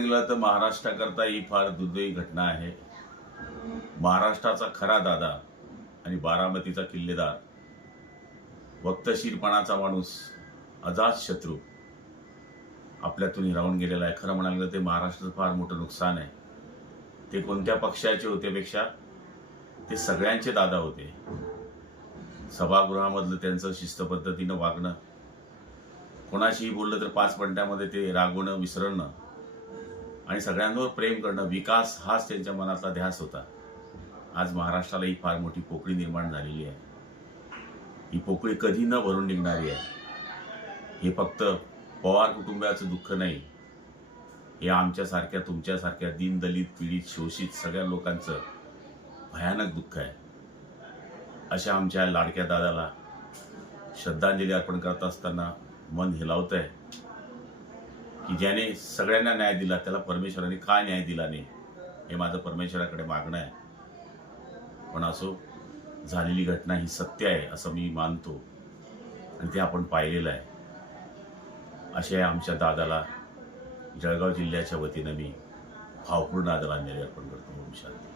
गेलं तर महाराष्ट्राकरता ही फार दुर्दैवी घटना आहे. महाराष्ट्राचा खरा दादा आणि बारामतीचा किल्लेदार, वक्तशीरपणाचा माणूस, अजात शत्रू आपल्यातून हिरावून गेलेला आहे. खरं म्हणायला गेलं ते महाराष्ट्राचं फार मोठं नुकसान आहे. ते कोणत्या पक्षाचे होते पेक्षा ते सगळ्यांचे दादा होते. सभागृहामधलं त्यांचं शिस्त पद्धतीनं वागणं, कोणाशीही बोललं तर 5 मिनिटांमध्ये ते रागवणं, विसरणं आणि सगळ्यांवर प्रेम करणं, विकास हाच त्यांच्या मनातला ध्यास होता. आज महाराष्ट्राला ही फार मोठी पोकळी निर्माण झालेली आहे. ही पोकळी कधी न भरून निघणारी आहे. हे फक्त पवार कुटुंबाचं दुःख नाही, हे आमच्यासारख्या, तुमच्यासारख्या दीनदलित, पीडित, शोषित सगळ्या लोकांचं भयानक दुःख आहे. अशा आमच्या लाडक्या दादाला श्रद्धांजली अर्पण करत असताना मन हेलावत आहे की ज्याने सगळ्यांना न्याय दिला त्याला परमेश्वराने का न्याय दिला नाही, हे माझं परमेश्वराकडे मागणं आहे. पण असो, झालेली घटना ही सत्य आहे असं मी मानतो आणि ते आपण पाहिलेलं आहे. अशा आमच्या दादाला जळगाव जिल्ह्याच्या वतीनं मी भावपूर्ण आदरांजली अर्पण करतो. ओम शांती.